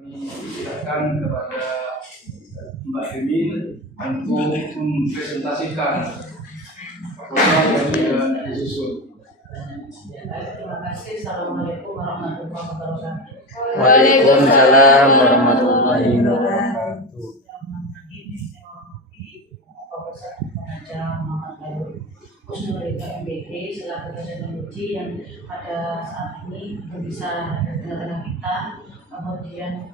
Silakan kepada Mbak Dewi untuk mempresentasikan program yang disusun. Terima kasih. Assalamualaikum warahmatullahi wabarakatuh. Waalaikumsalam warahmatullahi wabarakatuh. Profesor Pengajar Muhammad Bayu Husnul MBD selaku dosen biologi yang pada saat ini bisa di tengah-tengah kita. Kemudian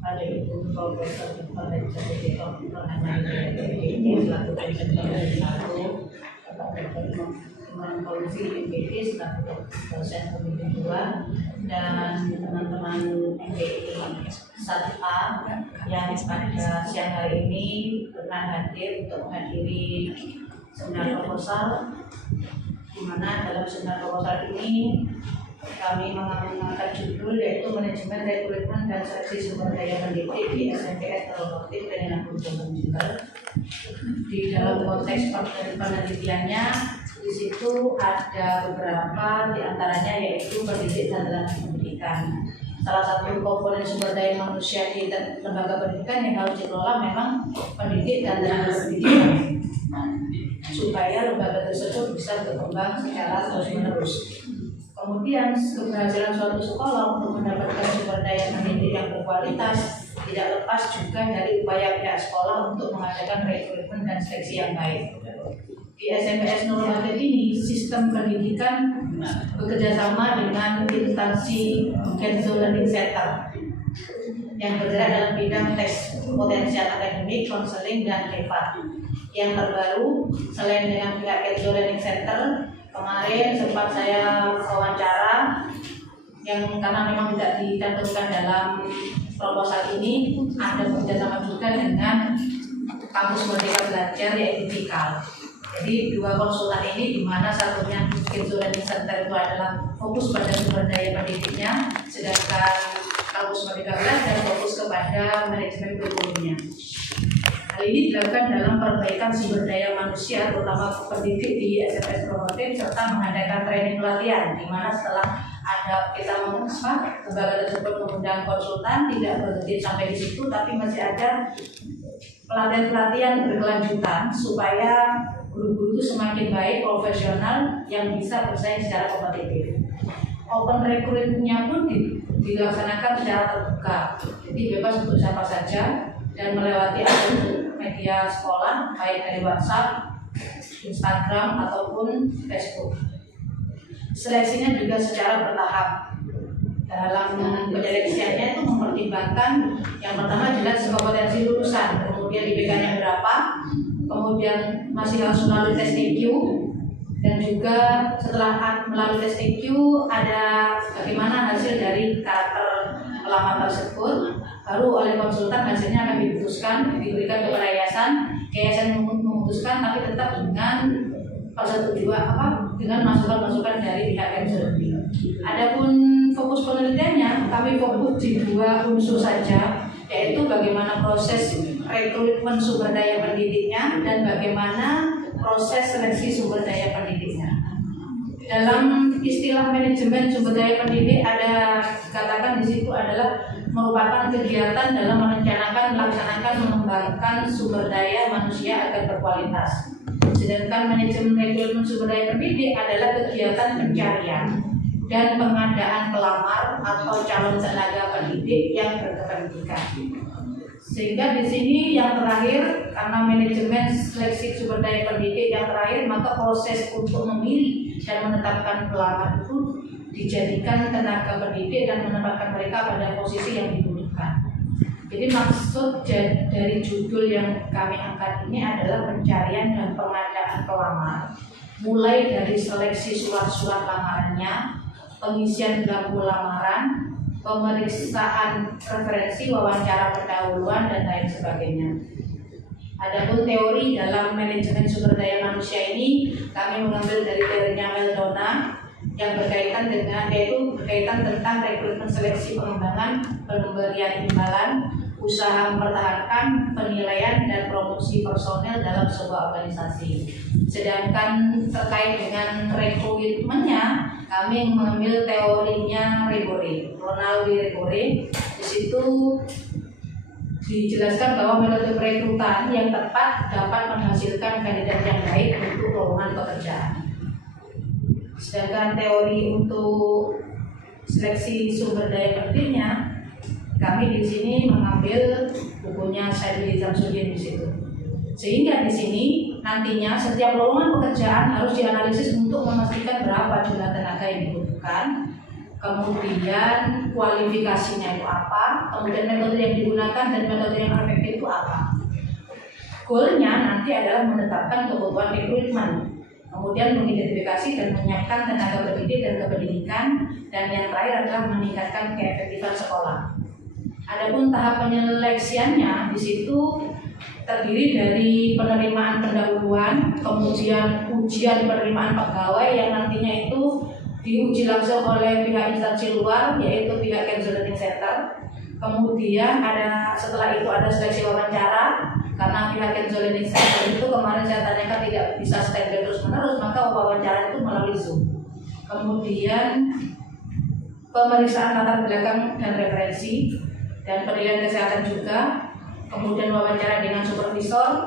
ada Ibu Profesor PhD Dr. Hamani MBD selaku dosen biologi 1, Bapak Dr. Imam Polisi MBD selaku dosen pembimbing 2, dan teman-teman MBD 1A yang pada siang hari ini pernah hadir untuk menghadiri seminar proposal, di mana dalam seminar proposal ini kami mengangkat judul yaitu manajemen rekrutmen dan seleksi sumber daya pendidik di SMPS Promotif Pendidikan Digital. Di dalam konteks penelitiannya di situ ada beberapa diantaranya yaitu pendidik dan tenaga pendidikan. Salah satu komponen sumber daya manusia di lembaga pendidikan yang harus dikelola memang pendidik dan tenaga pendidikan, supaya lembaga tersebut bisa berkembang secara terus-menerus. Kemudian keberhasilan suatu sekolah untuk mendapatkan sumber daya pendidik yang berkualitas tidak lepas juga dari upaya pihak sekolah untuk mengadakan rekrutmen dan seleksi yang baik. Di SMPS Nurul Hadid ini, sistem pendidikan bekerjasama dengan instansi Kenzo Learning Center yang bergerak dalam bidang tes potensial akademik, konseling, dan privat. Yang terbaru, selain dengan pihak Kenzo Learning Center, kemarin sempat saya wawancara yang karena memang tidak dicantumkan dalam proposal ini, ada bekerjasama juga dengan Kampus Merdeka Belajar yaitu Tikal. Jadi dua konsultan ini, di mana satunya Kenzo Learning Center itu adalah fokus pada sumber daya pendidiknya, sedangkan Kampus Merdeka Belajar fokus kepada manajemen kurikulumnya. Hal ini dilakukan dalam perbaikan sumber daya manusia, terutama pendidik di SMPS Promotif, serta mengadakan training pelatihan, di mana setelah ada kita lembaga tersebut mengundang konsultan, tidak berhenti sampai di situ, tapi masih ada pelatihan-pelatihan berkelanjutan supaya guru-guru itu semakin baik, profesional, yang bisa bersaing secara kompetitif. Open recruitment-nya pun dilaksanakan secara terbuka, jadi bebas untuk siapa saja dan melewati akun media sekolah, baik dari WhatsApp, Instagram, ataupun Facebook. Seleksinya juga secara bertahap. Dalam penyeleksiannya itu mempertimbangkan yang pertama jelas kompetensi lulusan, kemudian IPK-nya berapa, kemudian masih harus melalui tes EQ, dan juga setelah melalui tes EQ ada bagaimana hasil dari karakter pelamar tersebut, baru oleh konsultan hasilnya akan diputuskan, diberikan kepada yayasan memutuskan, tapi tetap dengan persetujuan dengan masukan-masukan dari pihak Kenzo. Adapun fokus penelitiannya, kami fokus di dua unsur saja, yaitu bagaimana proses rekrutmen sumber daya pendidiknya dan bagaimana proses seleksi sumber daya pendidiknya. Dalam istilah manajemen sumber daya pendidik ada dikatakan di situ adalah merupakan kegiatan dalam merencanakan, melaksanakan, mengembangkan sumber daya manusia agar berkualitas. Sedangkan manajemen rekrutmen sumber daya pendidik adalah kegiatan pencarian dan pengadaan pelamar atau calon tenaga pendidik yang berkependidikan. Sehingga di sini yang terakhir, karena manajemen seleksi sumber daya pendidik yang terakhir, maka proses untuk memilih dan menetapkan pelamar itu dijadikan tenaga pendidik dan menempatkan mereka pada posisi yang dibutuhkan. Jadi maksud dari judul yang kami angkat ini adalah pencarian dan pengadaan pelamar, mulai dari seleksi surat-surat lamarannya, pengisian belangku lamaran, pemeriksaan referensi, wawancara pendahuluan, dan lain sebagainya. Adapun teori dalam manajemen sumber daya manusia ini kami mengambil dari teorinya Meldona yang berkaitan tentang rekrutmen, seleksi, pengembangan, pemberian imbalan, usaha mempertahankan penilaian dan promosi personel dalam sebuah organisasi. Sedangkan terkait dengan rekrutmennya, kami mengambil teorinya Ronald Rigore. Di situ dijelaskan bahwa metode perekrutan yang tepat dapat menghasilkan kandidat yang baik untuk lowongan pekerjaan. Sedangkan teori untuk seleksi sumber daya kerjanya, kami di sini mengambil bukunya Syedili Samsudin di situ. Sehingga di sini nantinya setiap lowongan pekerjaan harus dianalisis untuk memastikan berapa jumlah tenaga yang dibutuhkan, kemudian kualifikasinya itu apa, kemudian metode yang digunakan dan metode yang efektif itu apa. Goalnya nanti adalah menetapkan kebutuhan rekrutmen, kemudian mengidentifikasi dan menyiapkan tenaga pendidik dan kependidikan, dan yang terakhir adalah meningkatkan keefektifan sekolah. Adapun tahap penyeleksiannya di situ terdiri dari penerimaan pendahuluan, kemudian ujian penerimaan pegawai yang nantinya itu diuji langsung oleh pihak instansi luar, yaitu pihak Kenzo Learning Center. Kemudian setelah itu ada seleksi wawancara, karena pihak Kenzo Learning Center itu kemarin saya tanyakan tidak bisa standby terus menerus, maka wawancara itu melalui Zoom. Kemudian pemeriksaan latar belakang dan referensi dan penilaian kesehatan juga. Kemudian wawancara dengan supervisor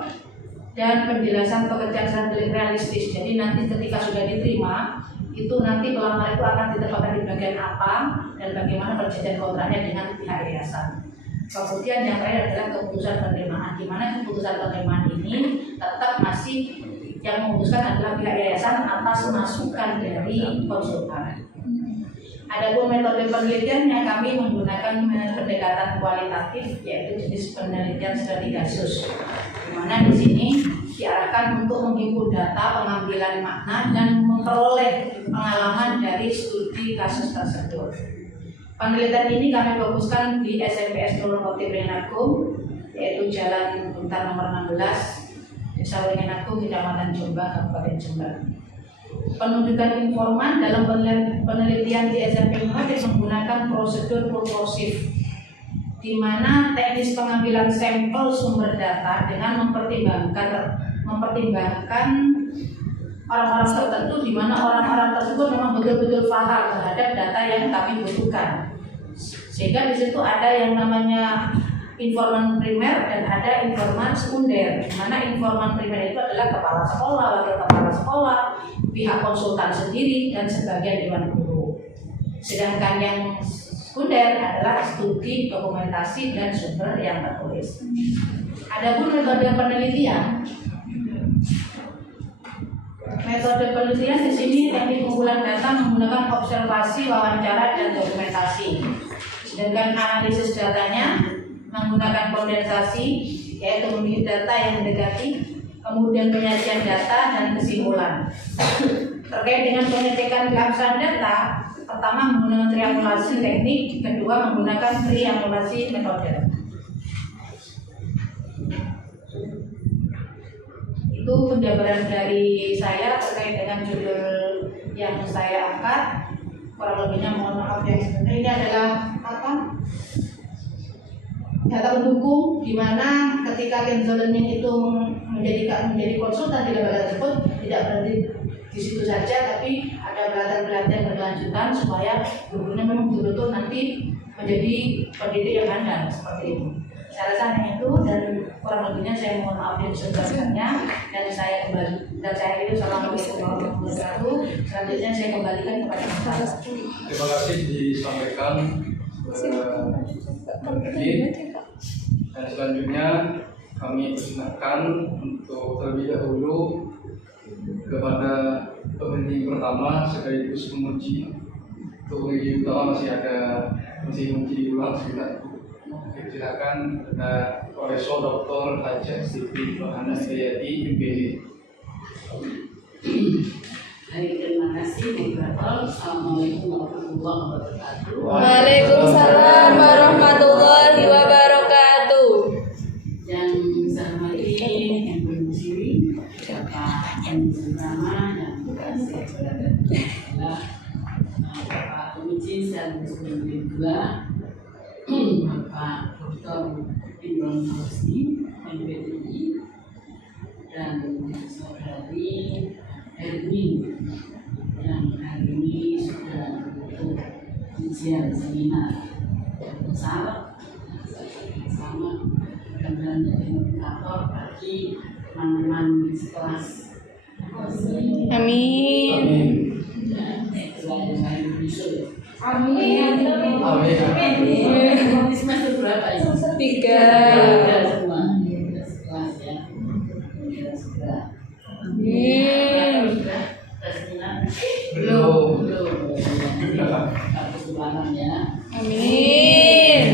dan penjelasan pekerjaan secara realistis. Jadi nanti ketika sudah diterima, itu nanti pelamar itu akan ditempatkan di bagian apa dan bagaimana perjanjian kontraknya dengan pihak yayasan. Kemudian yang terakhir adalah keputusan penerimaan, di mana keputusan penerimaan ini tetap masih yang memutuskan adalah pihak yayasan atas masukan dari konsultan. Adapun metode penelitiannya, kami menggunakan pendekatan kualitatif, yaitu jenis penelitian studi kasus, di mana di sini diarahkan untuk menghimpun data, pengambilan makna, dan memperoleh pengalaman dari studi kasus tersebut. Penelitian ini kami fokuskan di SMPS Nurul Khotim Ringagung, yaitu Jalan Buntar nomor 16, Desa Ringagung, Kecamatan Jombang, Kabupaten Jombang. Penunjukan informan dalam penelitian di SMP Muhammad menggunakan prosedur proporsif, di mana teknis pengambilan sampel sumber data dengan mempertimbangkan orang-orang tertentu, di mana orang-orang tersebut memang betul-betul paham terhadap data yang kami butuhkan. Sehingga di situ ada yang namanya informan primer dan ada informan sekunder, di mana informan primer itu adalah kepala sekolah, wakil kepala sekolah, pihak konsultan sendiri, dan sebagian dewan guru. Sedangkan yang sekunder adalah studi, dokumentasi, dan sumber yang tertulis. Adapun metode penelitian, di sini teknik pengumpulan data menggunakan observasi, wawancara, dan dokumentasi. Sedangkan analisis datanya menggunakan kondensasi, yaitu memilih data yang mendekati, kemudian penyajian data dan kesimpulan. Terkait dengan pengecekan keabsahan data, pertama menggunakan triangulasi teknik, kedua menggunakan triangulasi metode. Itu penjabaran dari saya terkait dengan judul yang saya angkat. Kurang lebihnya mohon maaf ya. Ini adalah data pendukung, di mana ketika Kenzo Learning itu menjadi konsultan di lembaga tersebut, tidak berhenti di situ saja, tapi ada pelatihan berkelanjutan supaya gurunya memang betul-betul nanti menjadi pendidik yang handal seperti itu. Saya rasa hanya itu, dan kurang lebihnya saya mohon maaf yang sebesar-besarnya, dan saya itu assalamualaikum warahmatullahi wabarakatuh. Selanjutnya saya kembalikan kepada Mas. Terima kasih disampaikan dan selanjutnya kami persilakan untuk terlebih dahulu kepada pembimbing pertama sekaligus penguji. Untuk penguji utama masih menguji ulang sebentar. Silakan Profesor Dr. Hajah Siti Bahana Hidayati MPD. Baik, terima kasih moderator. Assalamualaikum warahmatullahi wabarakatuh. Waalaikumsalam warahmatullahi wabarakatuh. Yang saya hormati yang bermuji, Bapak Penguji Utama dan juga saya adalah Bapak Penguji dan Penguji kedua, Bapak Bapak Dr. Imron Husni, MPTI, dan saudari Erwin yang hari ini sudah untuk ujian seminar besar sama dengan indikator bagi teman-teman di kelas. Amin. Amin. Amin. Amin. Semester berapa ini? 3. Tiga semua. Sekelas ya. Sudah. Amin. Sudah tes seminar? Belum. Kesempatan ya. Amin.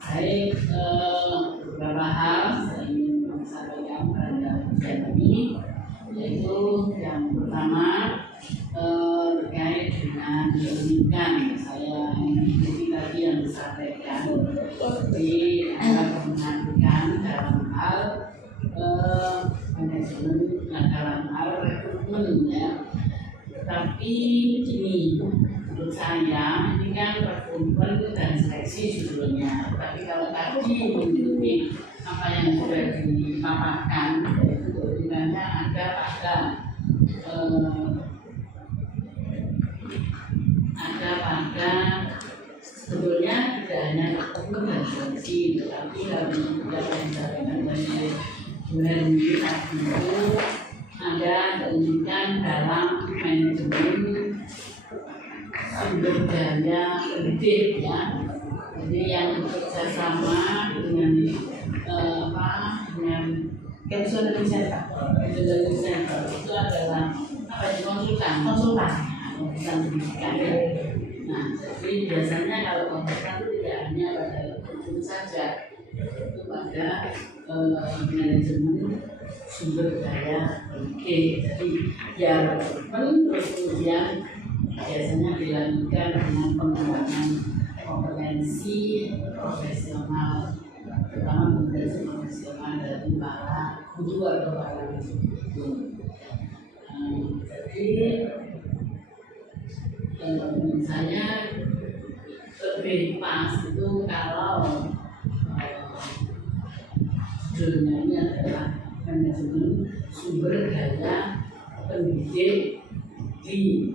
Baik, beberapa hal saya ingin sampaikan pada ujian ini, yaitu yang pertama terkait dengan pendidikan. Saya mengikuti tadi yang disampaikan, seperti ada perhatikan dalam hal manajemen dan dalam hal rekrutmen ya. Tetapi ini menurut saya ini kan rekrutmen dan seleksi judulnya. Tapi kalau tadi mengikuti apa yang sudah dipaparkan, yaitu keuntungannya ada pada sebetulnya tidak hanya rekrutmen dan seleksi, tetapi harus juga yang disampaikan oleh Bu Hermi tadi itu ada pendidikan dalam manajemen sumber daya pendidik ya. Jadi yang bekerja sama dengan dengan Counseling Center. Counseling Center itu adalah apa itu konsultan pendidikan. Nah, jadi biasanya kalau konsultan itu tidak hanya pada itu saja, itu pada manajemen sumber daya pendidik. Jadi ya terus kemudian biasanya dilanjutkan dengan pengembangan kompetensi profesional, terutama kompetensi profesional dari para guru atau para guru. Jadi menurut saya lebih pas itu kalau judulnya ini adalah manajemen sumber daya pendidik di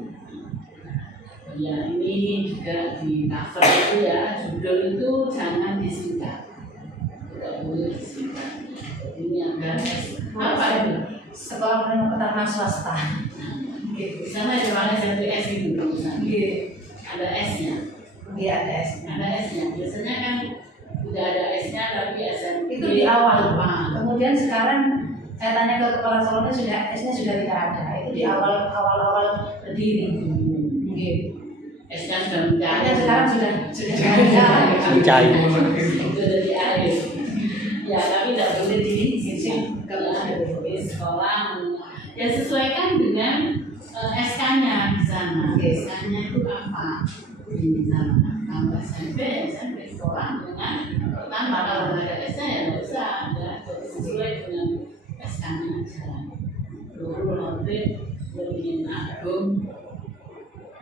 ya. Ini juga di cover itu ya, judul itu jangan disingkat, tidak boleh disingkat. Ini ada apa itu? Sekolah menengah pertama swasta. Di sana ada mana satu S itu ada S-nya. Iya ada S-nya. Ada S-nya. Biasanya kan tidak ada S-nya tapi SMP. Itu di awal. Pak. Kemudian sekarang saya tanya ke kepala sekolahnya sudah S-nya sudah tidak ada. Itu di awal berdiri. S-nya sudah mencari. Ya sekarang sudah ada. Mencari. Itu dari air. Ya tapi tidak boleh di sini. Kalau ada di sekolah ya sesuaikan dengan SK-nya di sana. SK-nya itu apa di sana? Kalau SMP sekolah dengan pertama kalau ada S-nya ya nggak usah ada, sesuai dengan SK-nya aja. Dulu nanti ingin Agung,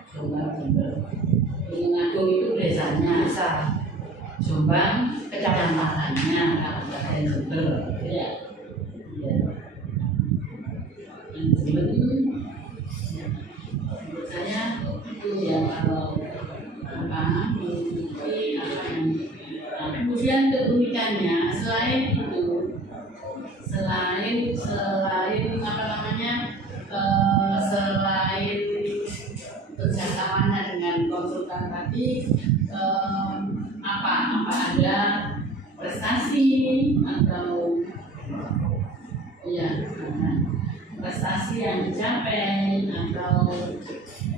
Jombang, ingin Agung itu desanya Jombang, kecamatannya Kabupaten Jember, ya. Menurut saya itu ya kalau mengikuti apa yang kemudian keunikannya selain itu selain apa namanya selain kerjasamanya dengan konsultan tadi apa ada prestasi atau ya prestasi yang dicapai atau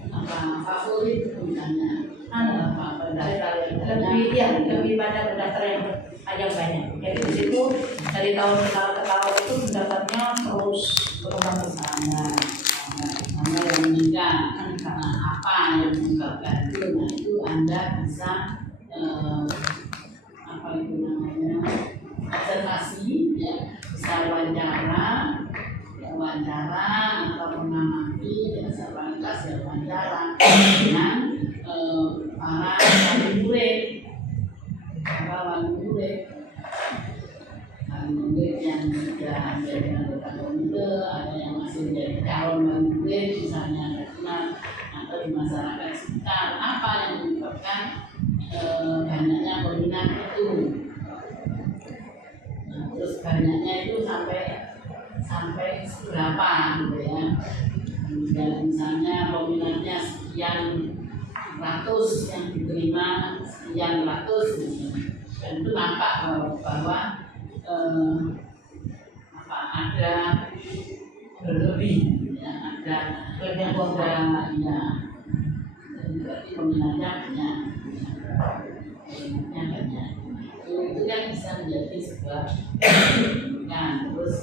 apa favorit misalnya apa pendaftar lebih pada pendaftar yang banyak. Jadi di situ dari tahun ke tahun itu pendaftarnya terus berkembang sama yang meningkat karena apa yang menyebabkan itu. Nah itu Anda bisa apa itu namanya observasi ya, bisa wawancara atau mengamati dasar kualitas ya wawancara dengan para murid atau di masyarakat sekitar apa yang menyebabkan banyaknya peminat itu. Nah, terus banyaknya itu sampai berapa gitu ya. Dan misalnya peminatnya sekian ratus, yang diterima sekian ratus, dan itu nampak bahwa ada berlebih, ya, ada ya, dan berarti peminatnya banyak, itu kan bisa menjadi sebuah terus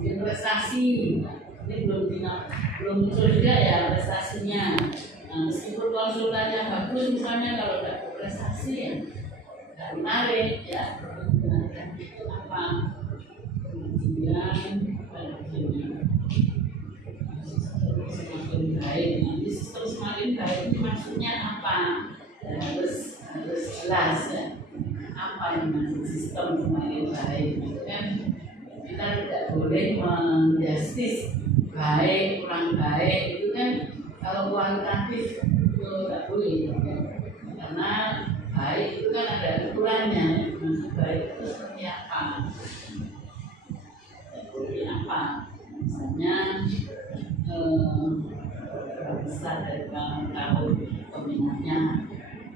investasi. Ini belum muncul juga ya prestasinya. Nah, meskipun konsultannya bagus, misalnya kalau tidak prestasi ya tidak menarik ya. Menarikkan itu apa? Kemudian semakin baik. Nanti sistem semakin baik itu maksudnya apa? Ya, harus jelas ya. Apa yang maksud sistem semakin baik? Itu kan kita tidak boleh menjustis baik kurang baik, itu kan kalau kualitatif itu tidak boleh ya. Karena baik itu kan ada ukurannya. Maksud baik itu seperti apa? Seperti apa? Misalnya besar dari kalau peminatnya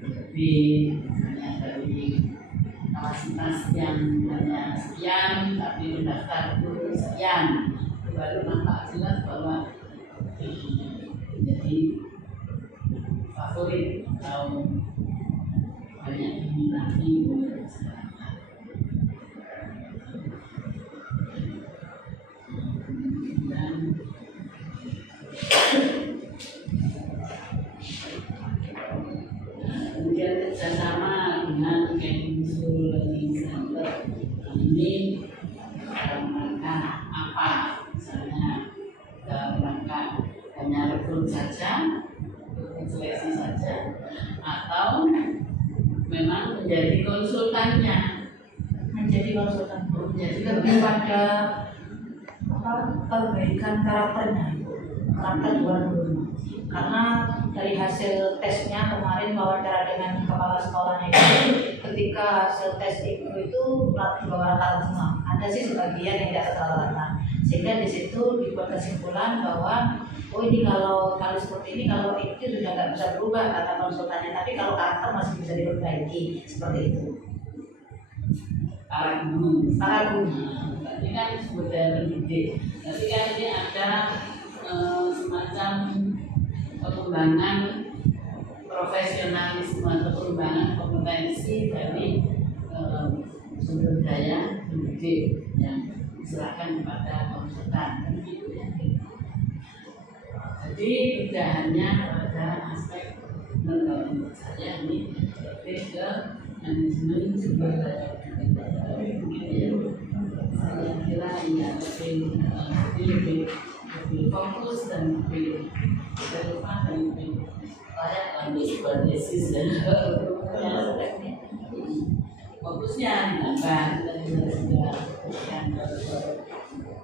lebih dari kapasitas yang hanya sekian tapi mendaftar itu sekian, baru nampak jelas bahwa menjadi favorit atau banyak diminati oleh masyarakat. Kemudian kerjasama dengan Kemsul Learning Center ini dalam rangka apa? Misalnya dalam rangka hanya rekrut saja, seleksi saja, atau memang menjadi konsultannya, Menjadi lebih pada perbaikan karakternya, karakter dua-duanya. Karena dari hasil tesnya kemarin wawancara dengan kepala sekolahnya itu, ketika hasil tes itu di bawah rata semua. Ada sih sebagian yang tidak rata-rata. Sehingga di situ dibuat kesimpulan bahwa ini kalau seperti ini, kalau itu sudah nggak bisa berubah kata konsultannya, tapi kalau karakter masih bisa diperbaiki seperti itu. para guru. Berarti Ini kan budaya pendidik. Berarti kan ini ada semacam pengembangan profesionalisme atau pengembangan kompetensi dari sumber daya pendidik yang diserahkan kepada konsultan, gitu ya. Jadi tidak hanya pada aspek menurut saya ini lebih ke manajemen sumber daya pendidik. Saya kira ya lebih fokus dan lebih relevan dan lebih layak untuk sebuah tesis dan fokusnya ditambah dan juga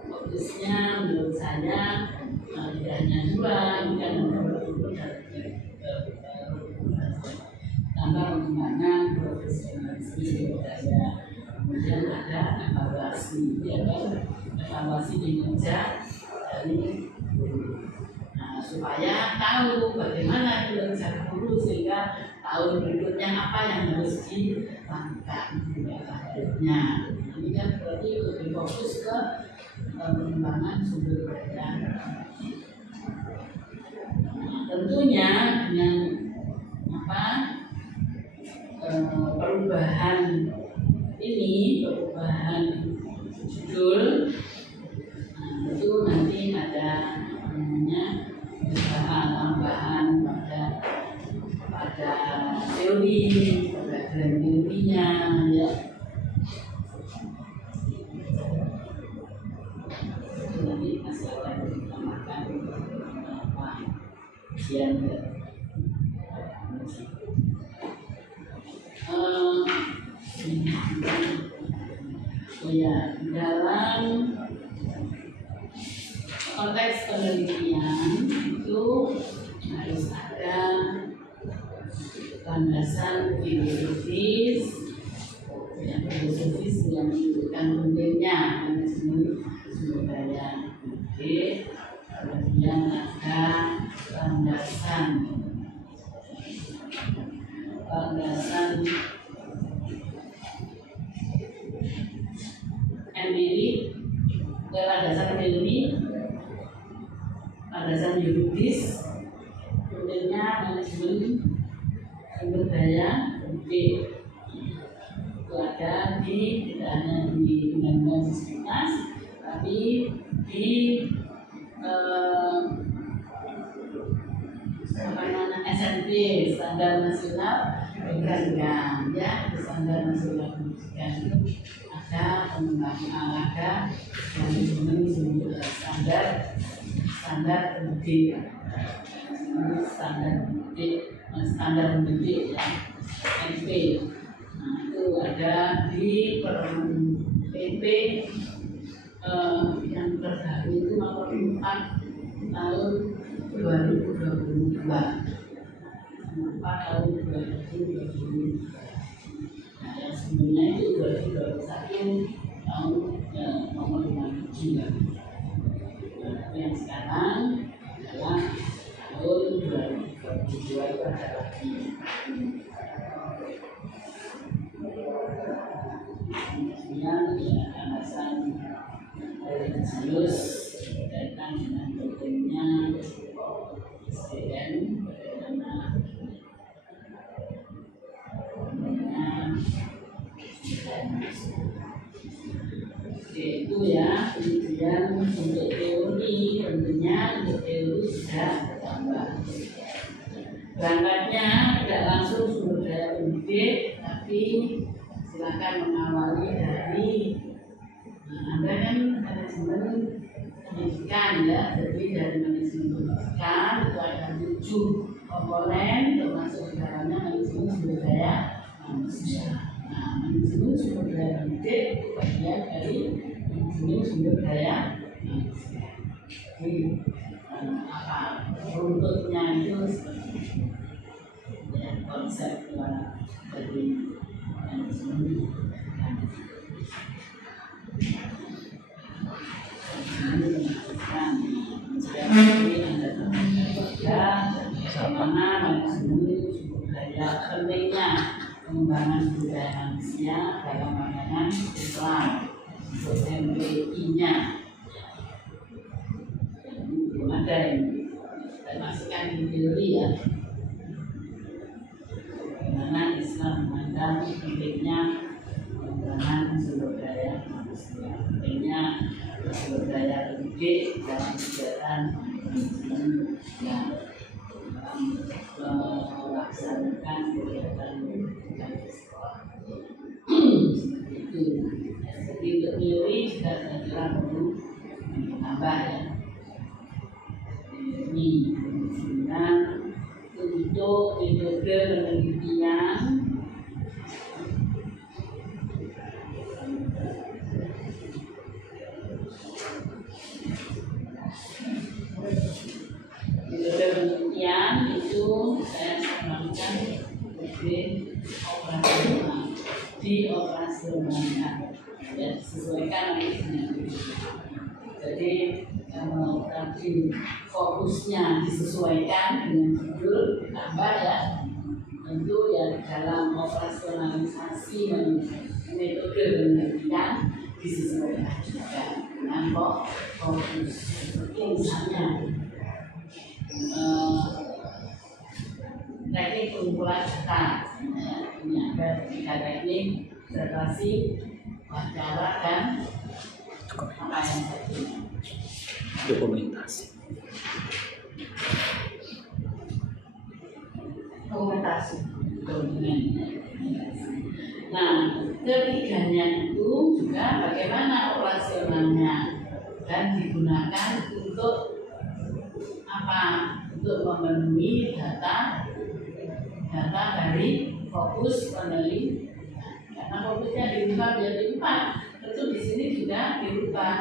fokusnya menurut saya tidak hanya dua, bukan tambah pengembangan profesionalisme sumber daya. Kemudian ada evaluasi, ya kan? Evaluasi kinerja dari supaya tahu bagaimana kinerja guru sehingga tahun berikutnya apa yang harus dilakukan selanjutnya. Ini kan berarti lebih fokus ke pengembangan sumber daya. Tentunya dengan perubahan judul, itu nanti ada tambahan pada teori, pembelajaran teorinya, ya. Itu nanti masih akan ditambahkan ujian ya, dalam konteks penelitian itu harus ada landasan filosofis yang menunjukkan pentingnya manajemen sumber daya. Oke, kemudian ada landasan empirik, landasan ilmi, landasan yuridis, pentingnya manajemen sumber daya. Oke, itu ada tidak hanya di undang-undang disabilitas, tapi di SNP, Standar Nasional Pendidikan, ya, Standar Nasional Pendidikan itu ada pengembangan, ada manajemen standar pendidik, standar pendidik ya, MP. Nah, itu ada di PP yang terbaru itu nomor 4 tahun 2022. 4 tahun 2022. Nah, yang sebelumnya itu 2021 tahun nomor 57. Nah, yang sekarang adalah tahun 2022 itu ada lagi. Kemudian ya, alasan serius berkaitan dengan pentingnya SDM bagaimana itu ya. Kemudian untuk teori tentunya untuk teori sudah bertambah. Berangkatnya tidak langsung sumber daya pendidik, tapi silakan mengawali dari Anda kan manajemen pendidikan ya. Jadi dari manajemen pendidikan itu ada 7 komponen, termasuk di dalamnya manajemen sumber daya manusia. Nah, manajemen sumber daya pendidik itu bagian dari manajemen sumber daya manusia. Jadi runtutnya itu seperti ya, konsep dari manajemen bagaimana manajemen sumber daya, pentingnya pengembangan sumber daya manusia dalam pandangan Islam untuk MPI-nya. Belum ada ini, kita masukkan di teori ya. Bagaimana Islam memandang pentingnya pengembangan sumber daya manusia, pentingnya sumber daya pendidik dalam kegiatan yang melaksanakan kegiatan pendidikan di sekolah. Itu. Jadi untuk teori juga saya kira perlu ditambah ya. Ini dengan untuk metode penelitian itu saya sampaikan dioperasionalkan ya, disesuaikan dengan jadi kalau tadi fokusnya disesuaikan dengan judul ditambah ya, tentu ya dalam operasionalisasi metode penelitian disesuaikan juga dengan fokus. Seperti misalnya teknik pengumpulan data, ini ada 3 teknik: observasi, wawancara, dan apa yang tadi Dokumentasi. dokumentasi. Nah, ketiganya itu juga bagaimana operasionalnya dan digunakan untuk apa? Untuk memenuhi data dari fokus penelitian. Karena fokusnya dirubah menjadi 4, tentu di sini juga dirubah,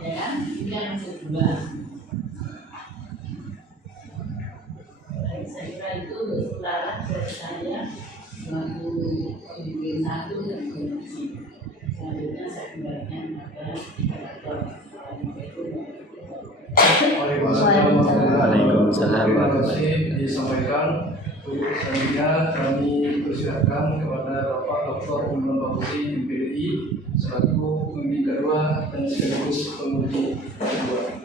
ya kan? Ini yang kedua. Saya kira itu berselarang dari saya selaku pemimpin satu dan komisi. Selanjutnya saya kembalikan kepada moderator. Waalaikumsalam. Terima kasih disampaikan. Untuk selanjutnya kami persilakan kepada Bapak Dr. Imran Bakti MPDI selaku pembimbing kedua dan sekaligus pengemudi kedua.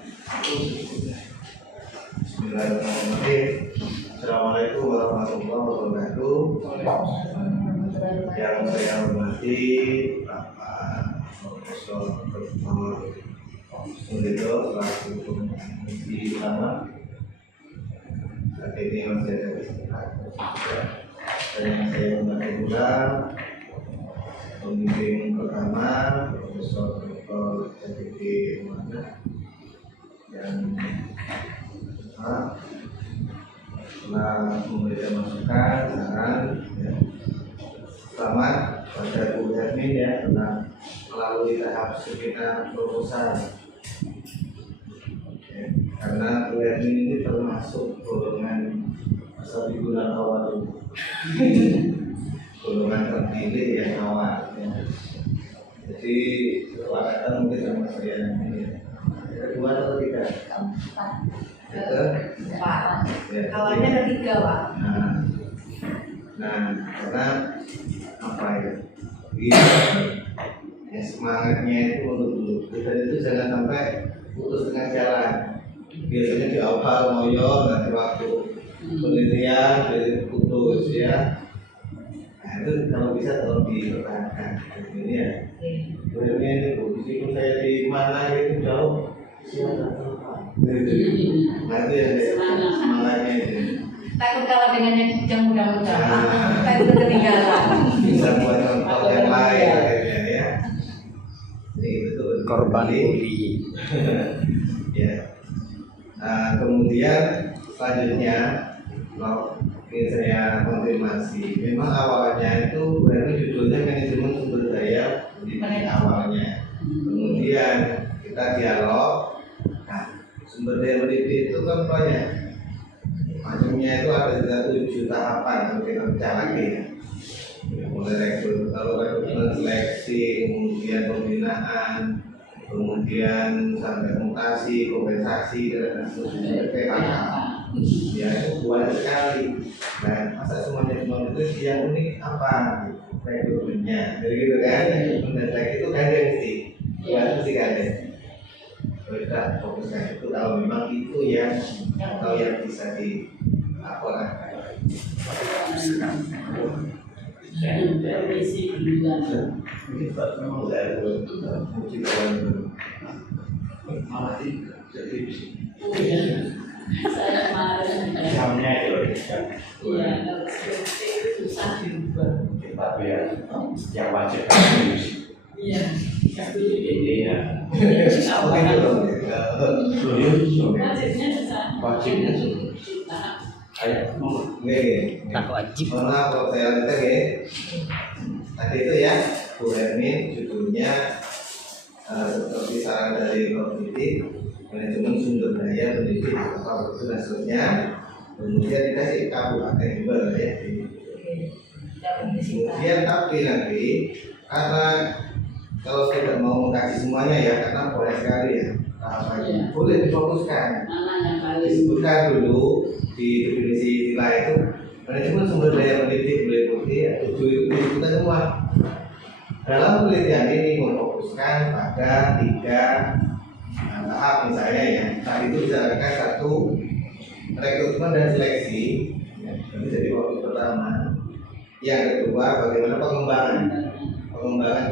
Bismillahirrahmanirrahim. Assalamualaikum warahmatullahi wabarakatuh. Yang saya hormati Bapak Profesor Dr. Sundido selaku Komisi Utama. Saat ini masih ada istirahat. Dan yang saya hormati pula pembimbing pertama Profesor Dr. JPD Muhammad yang telah memberikan masukan, saran, ya. Selamat pada Bu Hermin ya telah melalui tahap seminar proposal. Ya, karena Bu Hermin ini termasuk golongan ashabul awal, golongan terpilih yang awal. Ya. Jadi kesepakatan mungkin sama saya ini. Kedua atau tiga? Kawannya ada 3, Pak. Nah, karena apa ya? Ya semangatnya itu untuk dulu. Kita itu jangan sampai putus tengah jalan. Biasanya di awal ngoyo, nanti waktu penelitian jadi putus ya. Nah itu kalau bisa tolong dipertahankan. Ini ya. Ini meskipun saya di mana itu jauh. Nah itu ya semangatnya itu. Takut kalah dengan yang muda-muda. Takut ketinggalan. Bisa buat contoh yang lain akhirnya ya. Itu Korban bully. Ya. Nah, kemudian selanjutnya kalau ingin saya konfirmasi, memang awalnya itu berarti judulnya manajemen sumber daya pendidik awalnya. Kemudian kita dialog. Nah, sumber daya pendidik itu kan banyak. Macamnya itu ada sekitar 7 tahapan kalau kita bicara lagi ya. Mulai rekrutmen, seleksi, kemudian pembinaan, kemudian sampai mutasi, kompensasi dan seterusnya PKK. Ya itu banyak sekali. Nah, masa semuanya itu yang unik apa? Rekrutmennya, jadi gitu kan? Dan seleksi itu gandeng sih, mesti gandeng. Kita fokuskan itu kalau memang itu yang atau yang bisa dilakukan. Permisi duluan. Mungkin Pak memang saya puji Tuhan malah jadi Saya kemarin Jamnya itu. iya kalau skripsi itu susah diubah. Tapi ya yang wajib Iya. ini ya. Oke dong. Wajibnya susah. Wajibnya Nah, kayak Nih, tak wajib. mana kalau saya lihat ya, tadi itu ya Bu Hermin judulnya seperti saran dari Prof. Didik, manajemen sumber daya pendidik apa itu dan seterusnya. Kemudian dikasih kabupaten juga ya. Kemudian tapi nanti karena kalau tidak mau mengkaji semuanya ya karena banyak sekali ya tahapannya, boleh difokuskan. mana yang paling Disebutkan dulu di definisi istilah itu manajemen sumber daya pendidik meliputi ya, tujuh kita semua. Dalam penelitian ini memfokuskan pada 3 tahap misalnya ya. Tadi itu bisa lakukan 1 rekrutmen dan seleksi. Ya, itu jadi fokus pertama. Yang kedua bagaimana pengembangan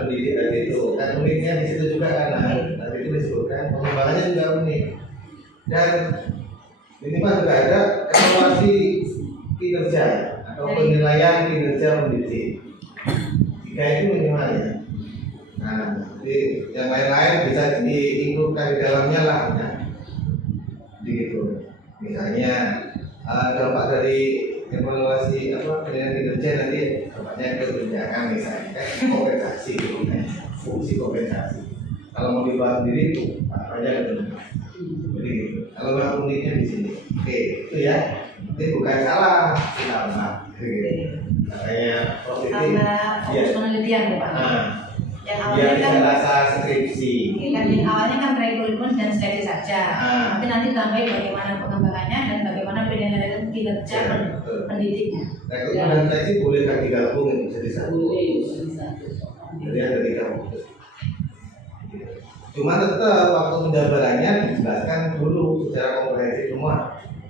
pendidik tadi itu. Dan uniknya di situ juga karena tadi itu disebutkan pengembangannya juga unik. Dan ini juga ada evaluasi kinerja atau penilaian kinerja pendidik. 3 itu minimal ya. Nah, jadi yang lain-lain bisa diinkludkan di dalamnya lah. Ya. Begitu. Misalnya dampak dari evaluasi penilaian kinerja nanti dampaknya ke tunjangan misalnya kompensasi, fungsi kompensasi. Kalau mau dibahas sendiri itu apa aja gitu. Jadi kalau memang uniknya di sini. Oke, itu ya. Ini bukan salah, ditambah. Makanya positif. Karena fokus penelitian ya Pak. Nah, Yang biar awalnya kan tidak rasa skripsi. kan yang awalnya kan kurikulum dan seleksi saja. Ah. Tapi nanti tambahin bagaimana pengembangannya dan bagaimana penilaian kinerja Ya, betul. pendidiknya. Rekrutmen dan seleksi boleh bagi gabung jadi satu. Boleh bisa satu. Jadi ada 3 fokus. Cuma tetap waktu penjabarannya dijelaskan dulu secara komprehensif semua.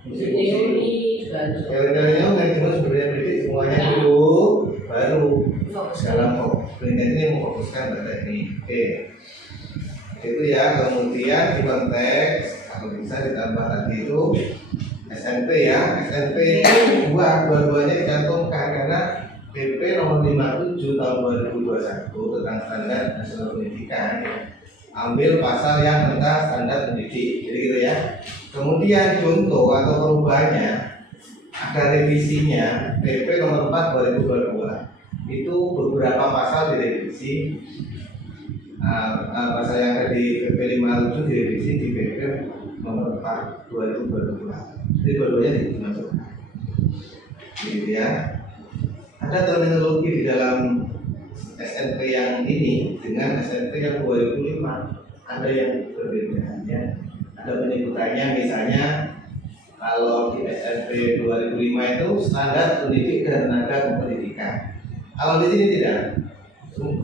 Teori baru. Teori-teorinya manajemen sebenarnya pendidik semuanya dulu, baru dalam penelitian ini memfokuskan pada ini. Oke, itu ya. Kemudian di konteks kalau bisa ditambah tadi itu SNP ya. SNP itu dua-duanya dicantumkan karena PP nomor 57 tahun 2021 tentang standar nasional pendidikan. Ambil pasal yang tentang standar pendidik, jadi gitu ya. Kemudian contoh atau perubahannya ada revisinya PP nomor 4 2022. Itu beberapa pasal direvisi. Pasal yang ada di PP 57 direvisi di PP nomor 4 2022. Jadi dua-duanya dimasukkan. Gitu ya. Ada terminologi di dalam SNP yang ini dengan SNP yang 2005 ada yang berbeda ya. Ada penyebutannya misalnya kalau di SNP 2005 itu standar pendidik dan tenaga pendidikan. Kalau di sini tidak,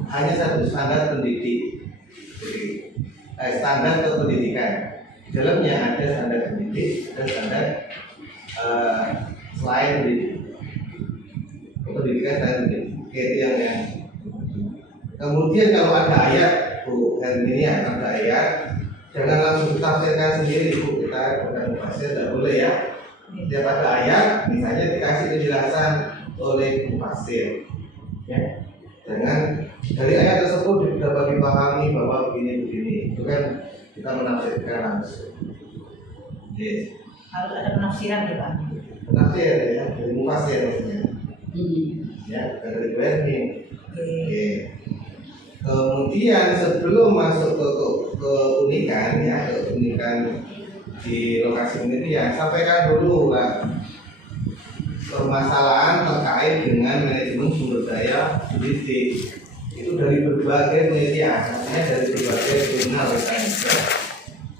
hanya satu standar pendidik. Jadi standar kependidikan. Di dalamnya ada standar pendidik dan standar selain pendidik. Kependidikan dan pendidik. Oke, itu yang kemudian kalau ada ayat Bu Hermini ada ayat, jangan langsung ditafsirkan sendiri Bu, kita bukan mufasir, tidak boleh ya. Setiap ada ayat misalnya dikasih penjelasan oleh mufasir ya. Jangan dari ayat tersebut dapat dipahami bahwa begini itu kan kita menafsirkan langsung. Yes. Harus ada penafsiran ya Pak. Penafsir ya, dari mufasir maksudnya. Ya, dari Hermini. Oke. Kemudian sebelum masuk ke keunikan ya, keunikan di lokasi penelitian, sampaikan dulu lah permasalahan terkait dengan manajemen sumber daya pendidik. Itu dari berbagai penelitian, artinya dari berbagai jurnal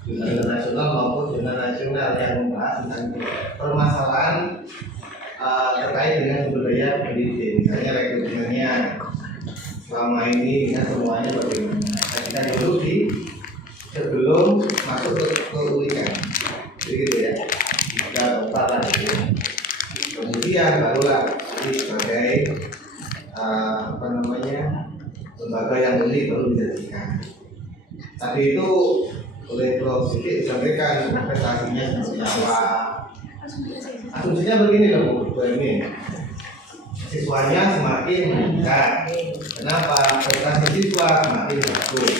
jurnal internasional maupun jurnal nasional yang membahas tentang permasalahan terkait dengan sumber daya pendidik, misalnya rekrutmennya selama ini ya semuanya bagaimana. Kita dulu di sebelum masuk ke keunikan, begitu ya. Kita bentar lagi. Kemudian barulah ini sebagai lembaga yang unik baru dijadikan. Tadi itu oleh Prof. Siti disampaikan prestasinya seperti apa. Asumsinya begini loh Bu Ermin. Siswanya semakin meningkat. Kenapa? Prestasi siswa semakin bagus.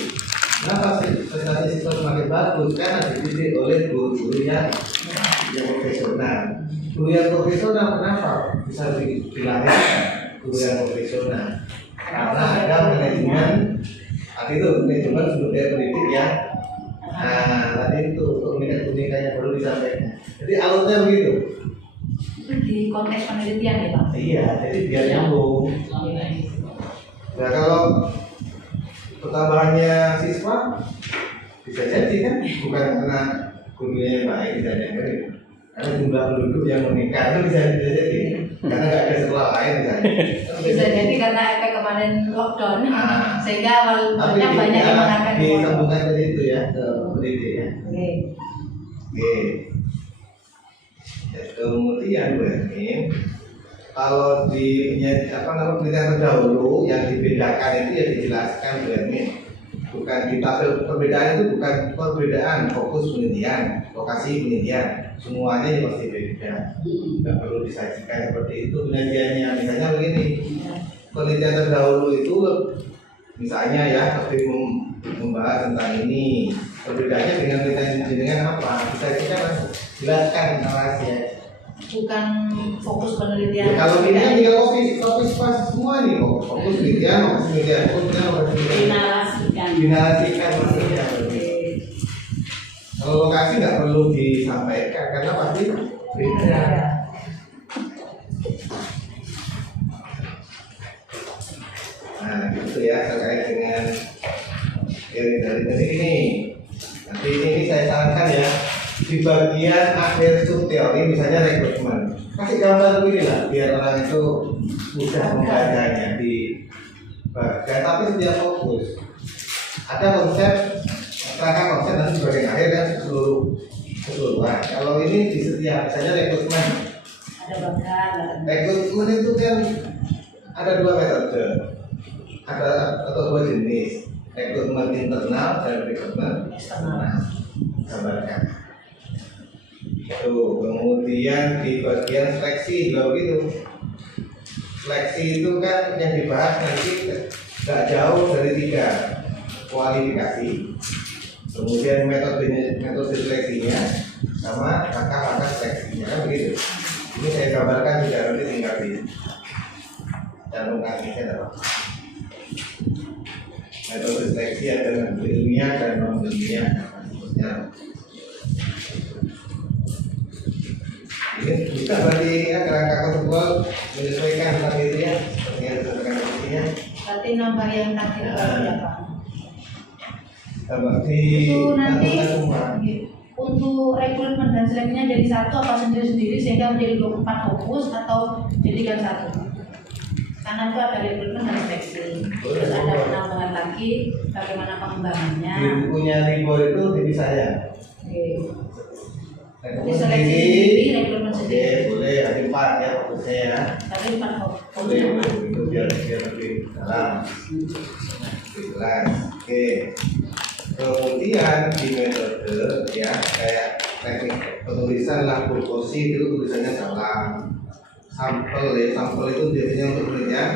Kenapa prestasi siswa semakin bagus? Karena dididik oleh guru-guru yang profesional. Guru yang profesional kenapa bisa dilahirkan guru yang profesional? Karena ada manajemen. Tadi itu manajemen sumber daya pendidik yang tadi itu keunikan-keunikannya baru disampaikan. Jadi alurnya begitu. Di konteks penelitian ya Pak. Iya, jadi biar nyambung. Nah kalau pertambahannya siswa bisa jadi kan bukan karena gurunya yang baik, bisa jadi karena jumlah penduduk yang meningkat itu bisa jadi karena nggak ada sekolah lain misalnya. Bisa jadi karena efek kemarin lockdown sehingga Tapi awalnya banyak yang mengangkat disambungkan tadi itu ya ke pendidik ya. Oke. Oke. Ya, kemudian Bu Ermin, kalau di penelitian terdahulu yang dibedakan itu ya dijelaskan Bu Ermin. Bukan perbedaan itu bukan perbedaan fokus penelitian, lokasi penelitian, semuanya ini pasti beda. Tidak perlu disajikan seperti itu penelitiannya. Misalnya begini, penelitian terdahulu itu misalnya ya lebih membahas tentang ini. Perbedaannya dengan penelitian dengan apa? Bisa kita jelaskan narasi ya. Bukan fokus penelitian. Ya, kalau ini kan tinggal kopi pas semua nih kok. Fokus penelitian, dinarasikan maksudnya. Kalau lokasi nggak perlu disampaikan karena pasti beda. itu ya terkait dengan dari ini. Nanti ini saya sarankan ya di bagian akhir teori misalnya rekrutmen. Kasih gambar begini lah biar orang itu mudah membacanya di bagian tapi setiap fokus. Ada konsep kerangka konsep nanti di bagian akhir dan keseluruhan. Kalau ini di setiap misalnya rekrutmen. Ada bakal. Rekrutmen itu kan ada dua metode, ada atau dua jenis, rekrutmen internal dan rekrutmen eksternal. Gambarkan. Itu kemudian di bagian seleksi juga begitu. Seleksi itu kan yang dibahas nanti nggak jauh dari 3 kualifikasi, kemudian metode seleksinya sama langkah-langkah seleksinya kan begitu. Ini saya gambarkan juga nanti tinggal di cantumkan ini adalah metode seleksi ada ilmiah dan non ilmiah seterusnya. Ini bisa berarti ya kerangka konseptual menyesuaikan tadi itu ya dengan sesuaikan posisinya. Berarti nambah yang tadi ya Pak. Tambah di Itu nanti semua. untuk rekrutmen dan seleksinya jadi satu atau sendiri-sendiri sehingga menjadi 24 fokus atau jadikan satu. Karena itu ada rekrutmen dan seleksi. Terus ada penambahan lagi bagaimana pengembangannya. Di bukunya Ribo itu TV saya. Oke. Jadi Rekrutmen seleksi sendiri. sendiri, rekrutmen Oke, sendiri. boleh ada 4 ya fokusnya ya. Tapi 4 Boleh, fokus. itu biar lebih dalam. Lebih jelas. Oke. Kemudian di metode ya kayak teknik penulisan lampu kursi itu tulisannya salah. Sampel ya, sampel itu biasanya untuk penelitian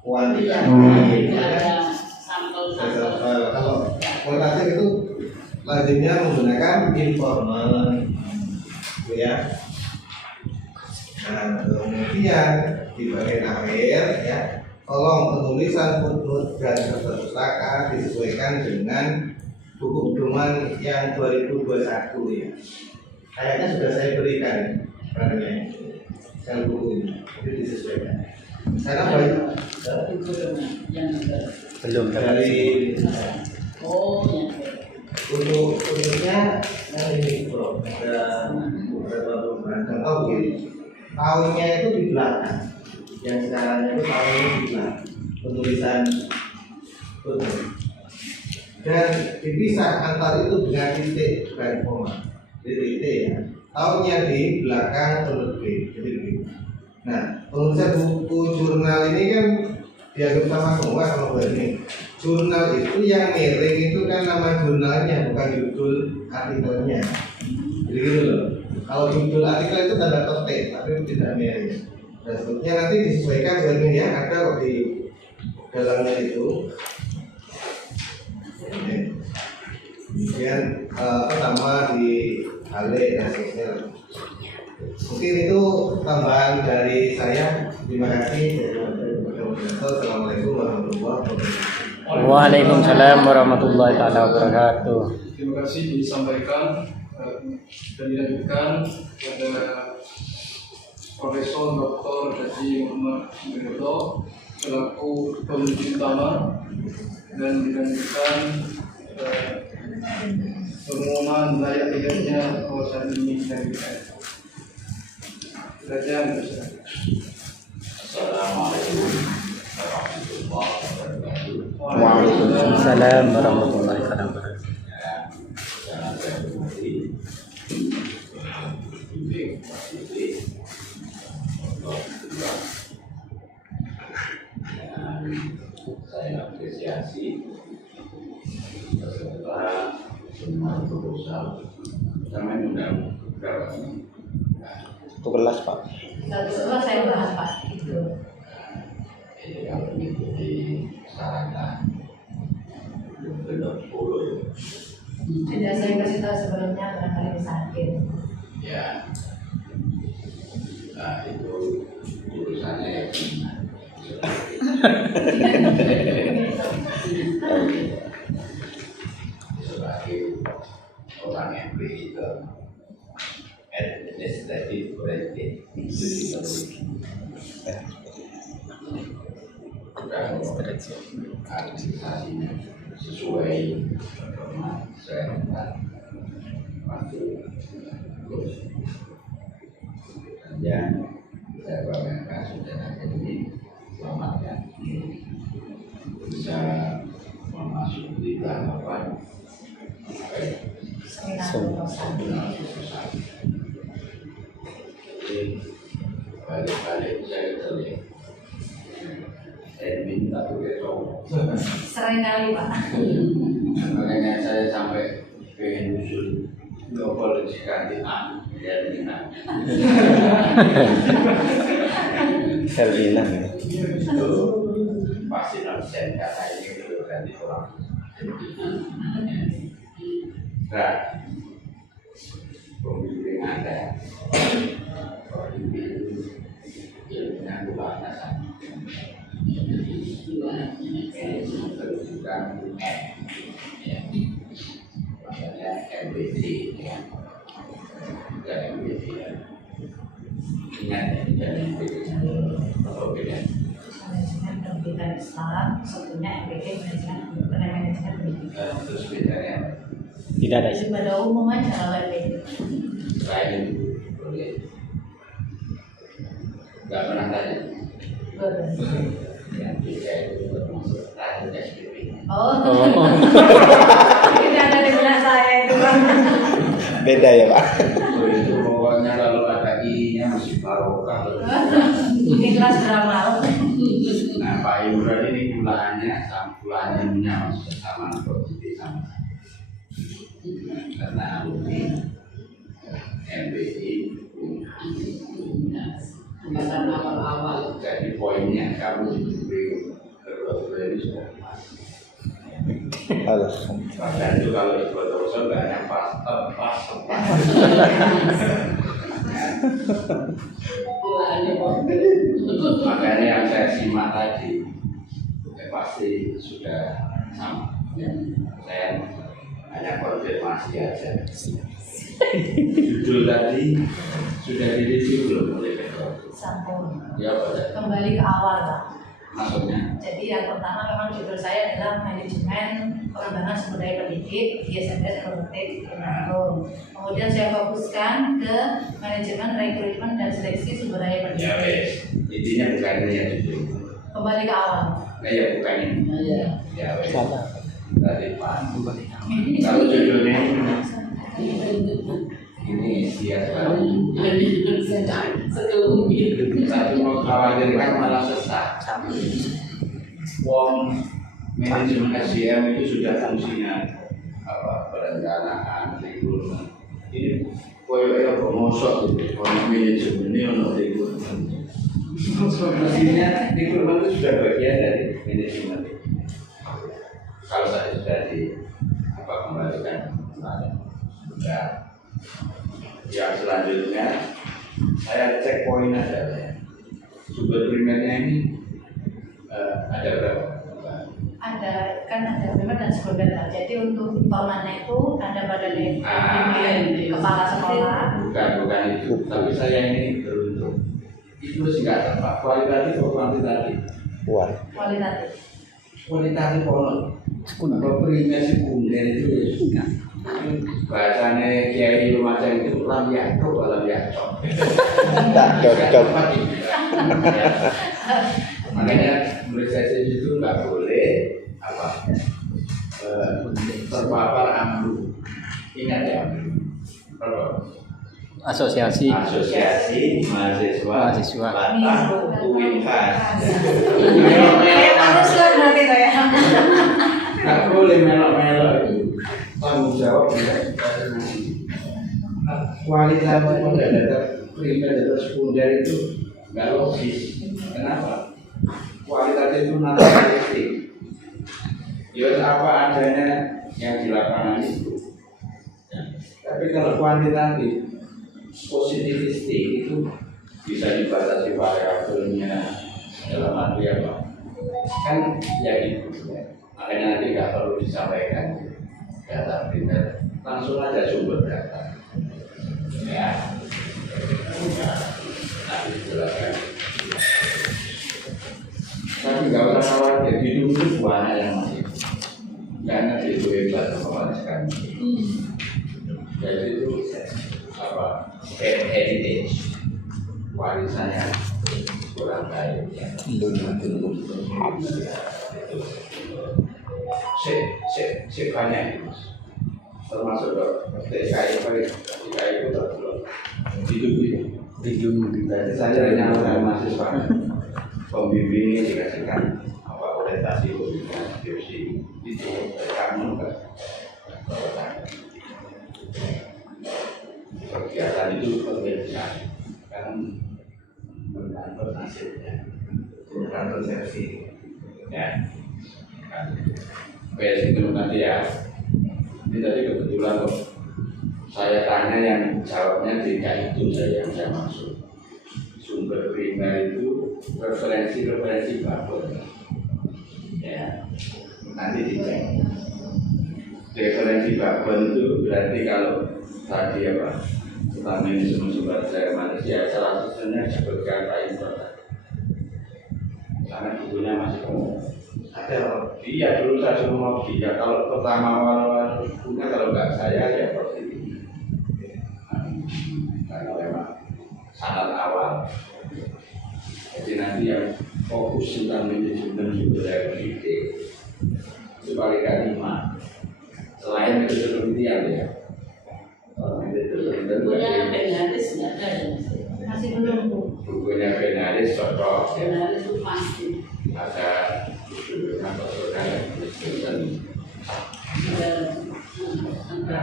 kuantitatif. Ada sampel-sampel. Kalau kualitatif itu lazimnya menggunakan informal, gitu ya. Nah, kemudian di bagian akhir ya, tolong penulisan footnote dan daftar pustaka disesuaikan dengan buku pedoman yang 2021 ya. Kayaknya sudah saya berikan barangnya dan buku ini, itu disesuaikan. Karena banyak yang Belum dari untuknya ini bro, ada beberapa bulan contoh begini. Tahunnya itu di belakang, yang sekarangnya itu tahunnya di belakang penulisan footnote. Dan dipisah antar itu dengan titik bukan koma, titik ya. Tahunnya di belakang penerbit, jadi begitu. Nah, penulisan buku jurnal ini kan dianggap sama semua kalau ini. Jurnal itu yang miring itu kan nama jurnalnya bukan judul artikelnya. Jadi gitu loh. Kalau judul artikel itu tanda petik, tapi tidak miring. Dan sebetulnya nanti disesuaikan dengan yang ada kok di dalamnya itu. Kemudian pertama di hale dan seterusnya. Mungkin itu tambahan dari saya. Terima kasih. Assalamualaikum warahmatullahi wabarakatuh. Waalaikumsalam warahmatullahi taala wabarakatuh. Terima kasih disampaikan dan dilanjutkan kepada Profesor Dr. Haji Muhammad Widodo selaku peneliti utama dan dilanjutkan pengumuman layak tidaknya kawasan ini dari BKS. Assalamualaikum warahmatullahi wabarakatuh. Waalaikumsalam warahmatullahi wabarakatuh. Jangan saya hormati bimbing mahasiswi dan saya apresiasi beserta semua proposal sama undang berapa ini. Itu kelas Pak. Setelah saya bahas Pak itu. Jadi kalau mengikuti saran benar 10 ya. Tidak saya kasih tahu sebelumnya barangkali sakit. Ya, nah itu urusannya ya sebagai orang yang itu administratif politik itu administrasinya sesuai norma kesehatan waktu terus dan saya banggakan saudara ini selamat ya bisa memasuki tahapan jadi balik-balik saya terlihat saya minta besok Sering kali Pak. makanya saya sampai pengen usul global kandian ya dengan Selvinan. itu pasti nonsen karena ini itu ganti orang nah pembimbing Anda pembimbing ilmunya kebatasan terbuka ya makanya MBT ya dan MBT ya ingat ya dan MBT apa beda Manajemen pendidikan Islam, sebetulnya MPK manajemen pendidikan. terus bedanya Tidak ada. Jadi pada umum aja kalau MPK. selain itu boleh nggak pernah tanya Betul. yang beda itu termasuk tadi SPP Oh, Oh, tidak ada di benak saya itu Pak. beda ya Pak. itu pokoknya kalau ada I-nya masih barokah Ini kelas beramal. nah Pak Imran ini gulaannya maksudnya sama positif sama karena alumni MBI Angkatan awal-awal. jadi poinnya kamu diberi kedua ini sudah pas dan itu kalau ikut terus nggak hanya pas makanya yang saya simak tadi ya pasti sudah sama ya. Saya hanya konfirmasi aja judul tadi sudah direview belum oleh Ketua? Sampun. Ya Pak. Kembali ke awal Pak. Maksudnya Jadi yang pertama memang judul saya adalah manajemen pengembangan sumber daya pendidik di SMP Promotif Inanggung. Kemudian saya fokuskan ke manajemen rekrutmen dan seleksi sumber daya ya pendidik. wes intinya bukan ini ya judul Kembali ke awal. nah ya bukan ini Ya. ya wes tadi Pak kalau judulnya ini siapa tapi mau khawatirkan malah sesat wong manajemen SDM itu sudah fungsinya apa perencanaan rekrutmen ini koyo pemosok gitu kalau manajemen ini ono rekrutmen fungsinya rekrutmen itu sudah bagian dari manajemen kalau saya sudah di apa kembalikan sudah yang selanjutnya saya cek poin aja ya. Sumber primernya ini ada berapa? Ada primer dan sekunder. Jadi untuk formatnya itu ada pada kepala sekolah. Bukan itu. Tapi saya ini beruntung. Itu singkat apa? Kualitatif atau kuantitatif? Kualitatif. Kualitatif ono. Kalau primer sekunder itu ya. Bahasanya Kiai Lumajang itu lam yakto lam yakto. Tak cocok. Makanya menurut saya itu nggak boleh apa terpapar amru. Ingat ya, Asosiasi mahasiswa Batam UIN khas. Harus lah berarti saya. Nggak boleh melok-melok itu. Tanggung jawab kualitas pada primer dan sekunder itu nggak logis. Kenapa? Kualitas itu naturalistik. Ya apa adanya yang di lapangan itu. Tapi kalau kuantitatif positivistik itu bisa dibatasi variabelnya dalam arti apa? Kan ya gitu. Makanya nanti nggak perlu disampaikan data primer, langsung aja sumber data. Ya, nanti jelaskan. Tapi nggak usah khawatir, hidup itu hebat mewariskan. Jadi itu apa? Heritage, warisannya orang kaya. Si banyak itu, termasuk TKI itu belum hidup. Jadi saya hanya mahasiswa pembimbing dikasihkan apa orientasi pembimbingan skripsi itu kamu kegiatan itu berbeda kan bergantung hasilnya Bergantung versi. ya kan itu nanti ya ini tadi kebetulan kok saya tanya yang jawabnya tidak itu yang saya maksud sumber primer itu referensi babon ya nanti dicek referensi babon itu berarti kalau tadi apa tentang manajemen sumber daya manusia salah satunya disebutkan Pak Indra karena bukunya masih Ada iya dulu saya suruh mau ya kalau pertama awal bukunya kalau nggak saya ya seperti ini karena memang sangat awal jadi nanti yang fokus tentang manajemen sumber daya pendidik itu paling kelima selain metode penelitian ya Bukunya Benaris nggak ada ya? Masih belum Bu. bukunya Benaris cocok ya. Benaris itu pasti. Ada judulnya dan Ada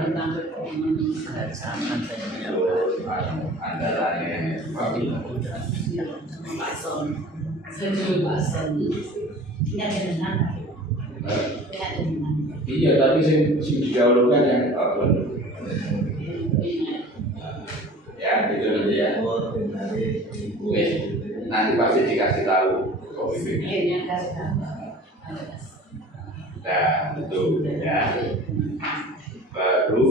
tentang performa andalannya Papi Pak Son. Saya juga Pak Son. Ini ada dengan ini ada dengan. iya tapi sing didahulukan yang apa ya itu nanti ya wes nanti pasti dikasih tahu pembimbingnya Akhirnya kasih tahu. nah itu ya baru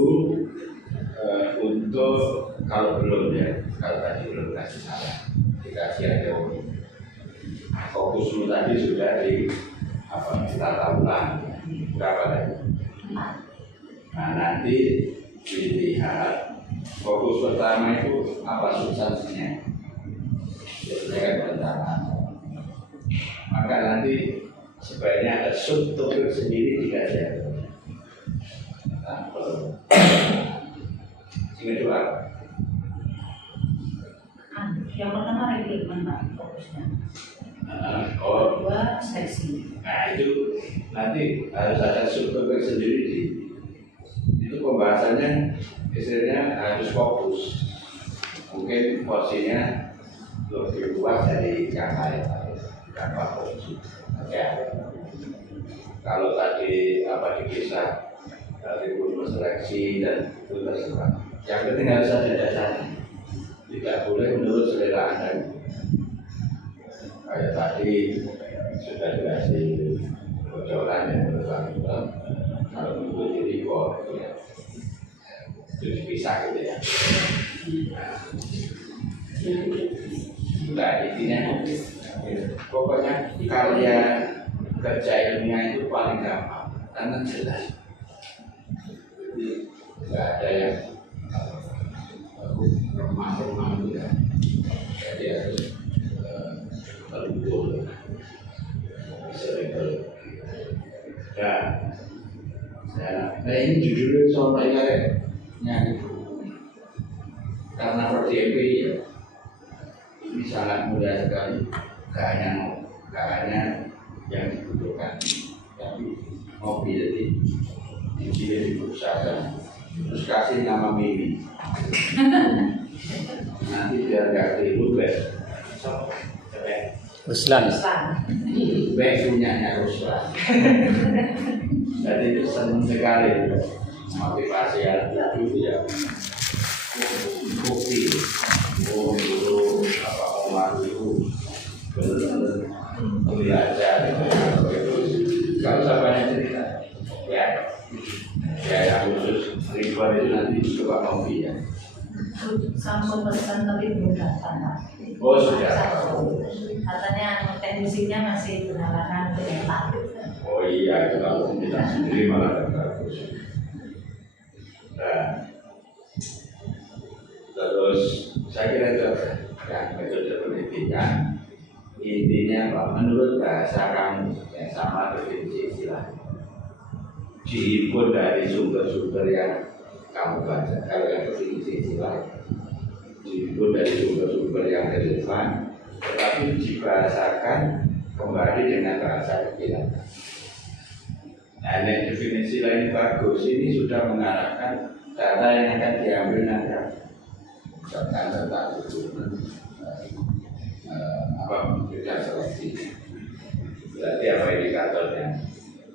untuk kalau belum ya kalau tadi belum kasih salah dikasih aja fokusmu tadi sudah di apa kita tahu lah berapa tadi nah nanti dilihat fokus pertama itu apa substansinya biasanya kan pertama maka nanti sebaiknya ada subtopik sendiri dikasih yang kedua Yang pertama rekrutmen Pak fokusnya. oh Kedua seleksi. nah itu nanti harus ada subtopik sendiri itu pembahasannya istilahnya harus fokus mungkin porsinya lebih luas dari yang lain tanpa fokus ya kalau tadi apa dikisah dari kursus seleksi dan itu terserah yang penting harus ada dasarnya tidak boleh menurut selera Anda kayak tadi sudah dikasih bocoran yang bersangkutan kalau menurut diri kok ya itu dipisah gitu ya nah intinya pokoknya karya kerja ilmiah itu paling gampang karena jelas jadi nggak ada yang remah-remah gitu ya jadi harus terukur sering nah ini judulnya soal nyanyi karena PDMP ya ini sangat mudah sekali gak hanya yang dibutuhkan tapi mobil di perusahaan terus kasih nama Mimi nanti biar gak keliru Ruslan. punyanya Ruslan jadi itu senang sekali motivasi itu ya bukti dulu apa Omar itu benar-benar belajar kalau sampai cerita ya yang khusus ribuan itu nanti coba kopi ya Samsul pesan tapi belum datang Pak. oh sudah Katanya teknisinya masih berhalangan ternyata. oh iya itu kalau kita sendiri malah bagus. Nah, terus saya kira itu yang metode pendidikan intinya apa? Menurut bahasa kamu yang sama definisi istilah dihimpun dari sumber-sumber yang kamu baca. Kalau yang definisi istilah dihimpun dari sumber-sumber yang relevan, tetapi dibahasakan kembali dengan bahasa istilah. Nah, ini definisi lain bagus. Ini sudah mengarahkan data yang akan diambil nanti tentang tidak seleksi. Berarti apa indikatornya?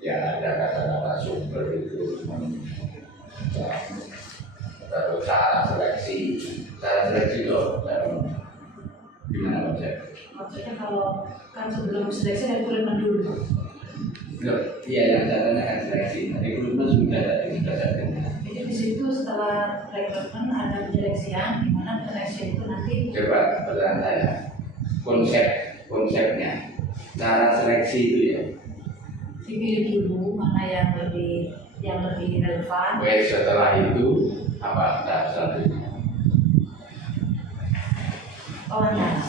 Ya ada kata-kata sumber itu, terus cara seleksi loh. Gimana maksudnya? Maksudnya kalau kan sebelum seleksi ada recruitment dulu. Iya, yang datanya kan seleksi. Recruitment sudah saya dengar. Jadi di situ setelah recruitment ada penyeleksian, di mana penyeleksian itu nanti Coba pertanyaan saya, konsepnya, cara seleksi itu ya. dipilih dulu mana yang lebih relevan. Baik, setelah itu apa tahap selanjutnya? Wawancara.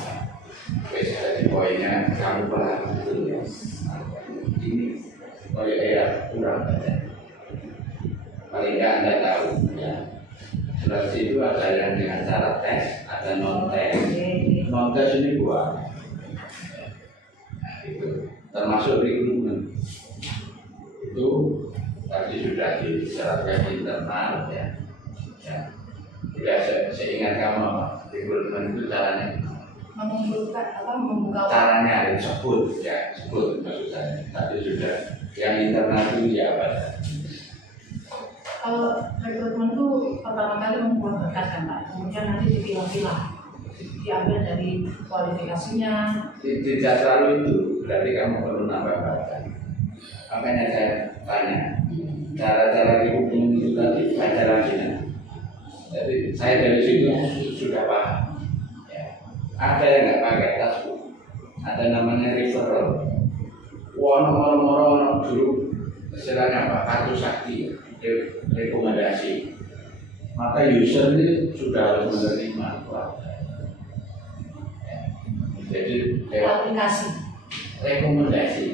Baik, jadi poinnya kamu paham dulu ya. Ini ya kurang baca. Paling tidak Anda tahu ya. Seleksi itu ada yang dengan cara tes, ada non tes. Non tes ini buah. Nah, itu termasuk recruitment. Itu tadi sudah disyaratkan internal ya. Tidak seingat kamu apa? Recruitment itu caranya membuka caranya disebut ya, sebut maksud saya. Tadi sudah yang internal itu ya apa? kalau rekrutmen itu pertama kali membuat berkas kan Pak, kemudian nanti dipilah-pilah, diambil dari kualifikasinya. Tidak selalu itu, berarti kamu perlu nambah baca. Makanya saya tanya, cara-cara recruitment itu tadi baca lagi. Jadi saya dari situ sudah paham. Ada yang nggak pakai tas buku, ada namanya referral. Orang dulu istilahnya apa? Kartu sakti, rekomendasi. Maka user ini sudah harus menerima. Jadi Aplikasi. rekomendasi.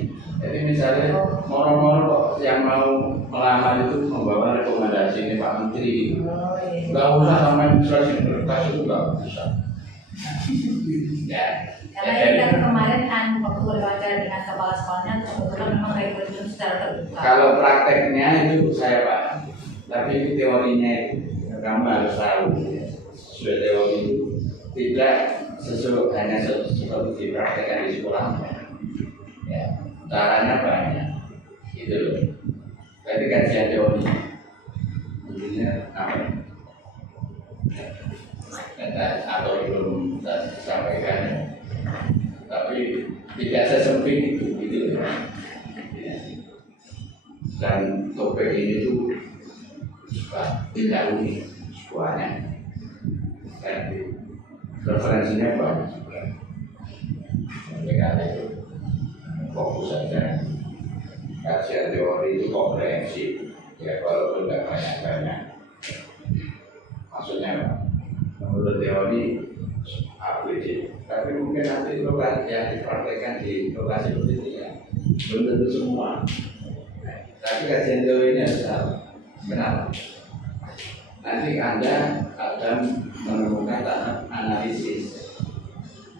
Jadi misalnya moro-moro yang mau melamar itu membawa rekomendasi ini Pak Menteri. Nggak usah sampai administrasi berkas itu nggak usah. Ya, Karena ini kan kemarin waktu berwawancara dengan kepala sekolahnya kebetulan memang rekrutmen secara terbuka. Kalau prakteknya itu saya paham, tapi itu teorinya itu kamu harus tahu. Sudah teori itu tidak hanya seperti dipraktekkan di sekolah. Ya, caranya banyak. Itu loh. Jadi kajian teori, intinya apa? Atau belum disampaikan, tapi tidak sesempit itu gitu. Dan topik ini tuh tidak unik semuanya, tapi referensinya banyak. Mereka itu fokus saja kajian teori itu komprehensif ya, walaupun tidak banyak-banyak. Maksudnya menurut teori ABCD, tapi mungkin nanti lokasi yang dipraktekkan di lokasi pendidikan belum tentu semua. Tapi kajian teori ini harus tahu. Kenapa? Nanti Anda akan menemukan tahap analisis.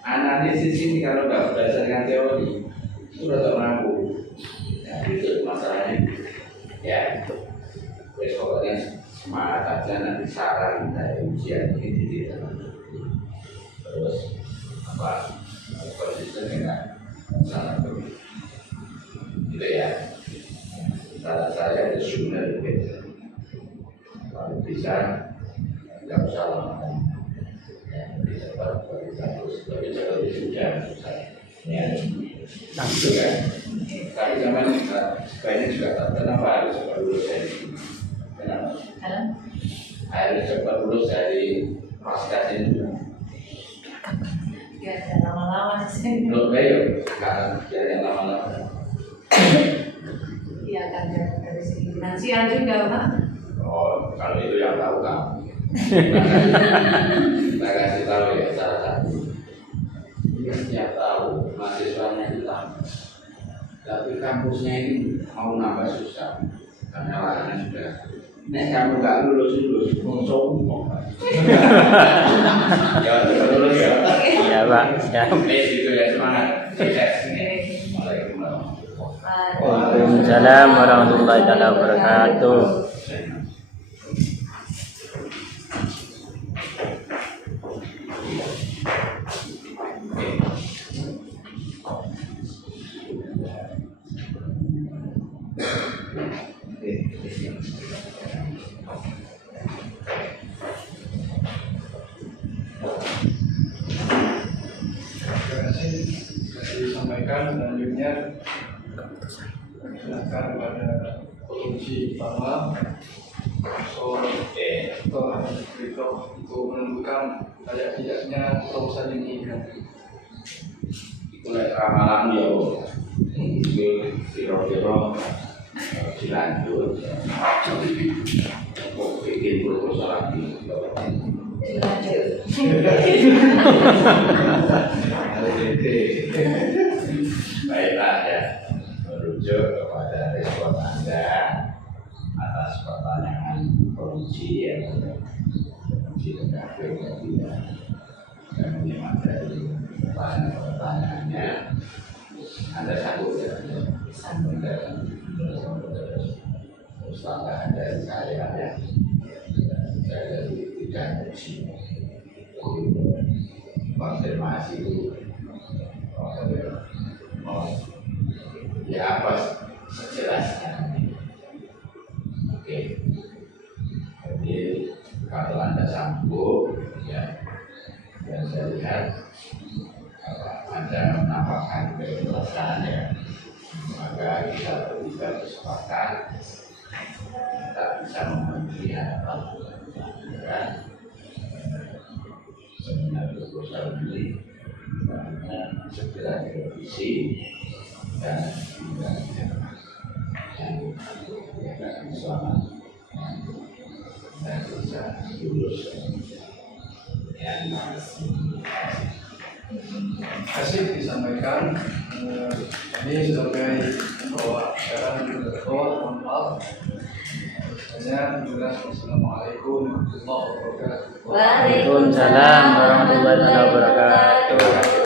Analisis ini kalau nggak berdasarkan teori itu rada mampu. Ya, itu masalahnya. Ya, pokoknya semangat aja, nanti saran dari ujian ini tidak terus apa konsisten dengan saran itu gitu ya. Saran saya itu sooner better, kalau bisa nggak usah lama ya, lebih cepat lebih bagus, lebih cepat lebih sudah ya itu kan. Tapi zaman sebaiknya juga kenapa harus cepat lulus dari kenapa? Harus cepat lulus dari pasca ini. Ya, jangan lama-lama sih. Menurut saya, sekarang jangan lama-lama. Iya kan, dari dari segi finansial juga Pak. Oh, kalau itu yang tahu kamu. Kita kasih tahu ya salah satu. Dia setiap tahu mahasiswanya itu tambah. Tapi kampusnya ini mau nambah susah karena lahannya sudah. Nek kamu nggak lulus, sombong. Ya, lulus ya. Ya Pak. Ya. Itu ya semangat. Waalaikumsalam warahmatullahi wabarakatuh. Terima kasih disampaikan. Selanjutnya silakan kepada kunci utama Dr. Rito untuk menentukan layak tidaknya terobosan ini. Itu ramalan ya, Bu. Kira-kira dilanjut. Kok bikin proposal lagi? Dilanjut. Baiklah ya, merujuk kepada respon Anda atas pertanyaan korupsi yang tidak dan menyimak dari pertanyaannya. Anda sanggup ya? Sanggup dan Ustazah dari saya ya. Saya dari bidang kursi konfirmasi itu ya apa sejelasnya. Oke, jadi kalau Anda sanggup ya, dan saya lihat Anda menampakkan keikhlasan ya, maka kita bertiga bersepakat kita bisa memenuhi harapan dan seminar proposal ini karena segera direvisi dan tidak selamat dan bisa lulus yang Kasih disampaikan ini sebagai pembawa acara mohon maaf. Assalamualaikum warahmatullahi wabarakatuh. Waalaikumsalam warahmatullahi wabarakatuh.